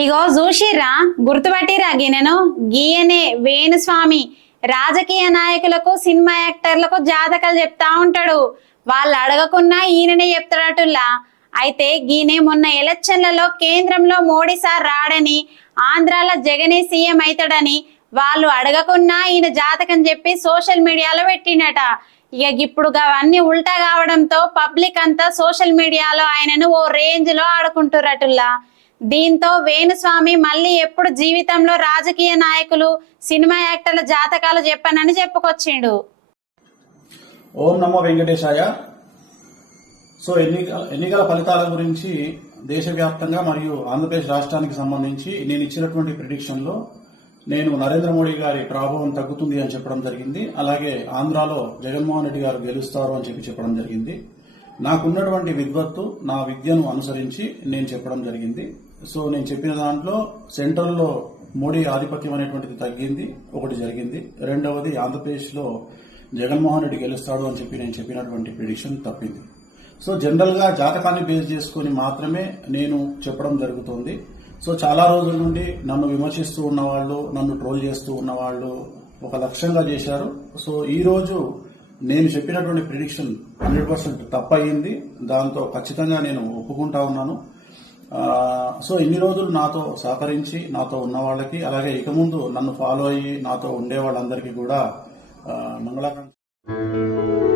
ఇగో చూసిర్రా గుర్తుపట్టిరా గినెను గీయనే వేణుస్వామి రాజకీయ నాయకులకు సినిమా యాక్టర్లకు జాతకాలు చెప్తా ఉంటాడు. వాళ్ళు అడగకున్నా ఈయననే చెప్తాడటుల్లా. అయితే గీనే మొన్న ఎలక్షన్లలో కేంద్రంలో మోడీ సార్ రాడని ఆంధ్రాలో జగనే సీఎం అవుతాడని వాళ్ళు అడగకున్నా ఈయన జాతకం చెప్పి సోషల్ మీడియాలో పెట్టిండట. ఇక ఇప్పుడు అవన్నీ ఉల్టా కావడంతో పబ్లిక్ అంతా సోషల్ మీడియాలో ఆయనను ఓ రేంజ్లో ఆడుకుంటురటుల్లా దీంతో వేణుస్వామి మళ్ళీ ఎప్పుడు జీవితంలో రాజకీయ నాయకులు సినిమా యాక్టర్ల జాతకాలు చెప్పానని చెప్పుకొచ్చిండు. ఓం నమో వెంకటేశాయ. సో ఎన్నిక ఎన్నికల ఫలితాల గురించి దేశవ్యాప్తంగా మరియు ఆంధ్రప్రదేశ్ రాష్ట్రానికి సంబంధించి నేను ఇచ్చినటువంటి ప్రిడిక్షన్లో నేను నరేంద్ర మోడీ గారి ప్రభావం తగ్గుతుంది అని చెప్పడం జరిగింది. అలాగే ఆంధ్రాలో జగన్మోహన్ రెడ్డి గారు గెలుస్తారు అని చెప్పి చెప్పడం జరిగింది. నాకున్నటువంటి విద్వత్తు నా విద్యను అనుసరించి నేను చెప్పడం జరిగింది. సో నేను చెప్పిన దాంట్లో సెంట్రల్లో మోడీ ఆధిపత్యం అనేటువంటిది తగ్గింది ఒకటి జరిగింది. రెండవది ఆంధ్రప్రదేశ్లో జగన్మోహన్ రెడ్డి గెలుస్తాడు అని చెప్పి నేను చెప్పినటువంటి ప్రిడిక్షన్ తప్పింది. సో జనరల్గా జాతకాన్ని బేస్ చేసుకుని మాత్రమే నేను చెప్పడం జరుగుతుంది. సో చాలా రోజుల నుండి నన్ను విమర్శిస్తూ ఉన్నవాళ్ళు నన్ను ట్రోల్ చేస్తూ ఉన్నవాళ్ళు ఒక లక్ష్యంగా చేశారు. సో ఈ రోజు నేను చెప్పినటువంటి ప్రిడిక్షన్ హండ్రెడ్ పర్సెంట్ తప్పయింది. దాంతో ఖచ్చితంగా నేను ఒప్పుకుంటా ఉన్నాను. సో ఇన్ని రోజులు నాతో సహకరించి నాతో ఉన్న వాళ్ళకి అలాగే ఇక ముందు నన్ను ఫాలో అయ్యి నాతో ఉండే వాళ్ళందరికీ కూడా మంగళాకాంక్ష